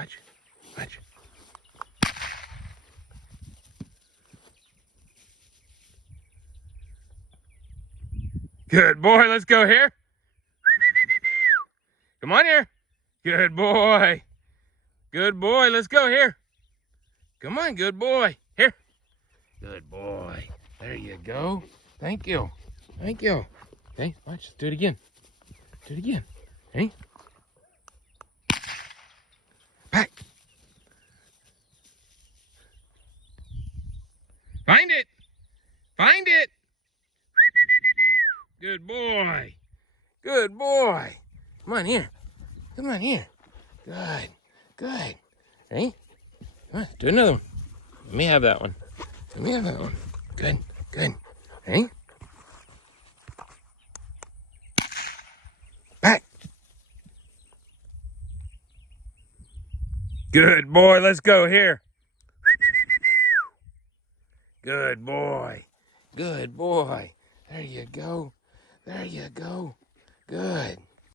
Watch. Watch. Good boy. Let's go here. Come on here. Good boy. Good boy. Let's go here. Come on, good boy. Here. Good boy. There you go. Thank you. Thank you. Okay, watch. Let's do it again. Do it again. Okay. Back. Find it. Find it. Good boy. Good boy. Come on here. Come on here. Good. Good. Hey. Come on, do another one. Let me have that one. Let me have that one. Good. Good. Hey. Back. Good boy. Let's go here. Good boy. Good boy. There you go. There you go. Good.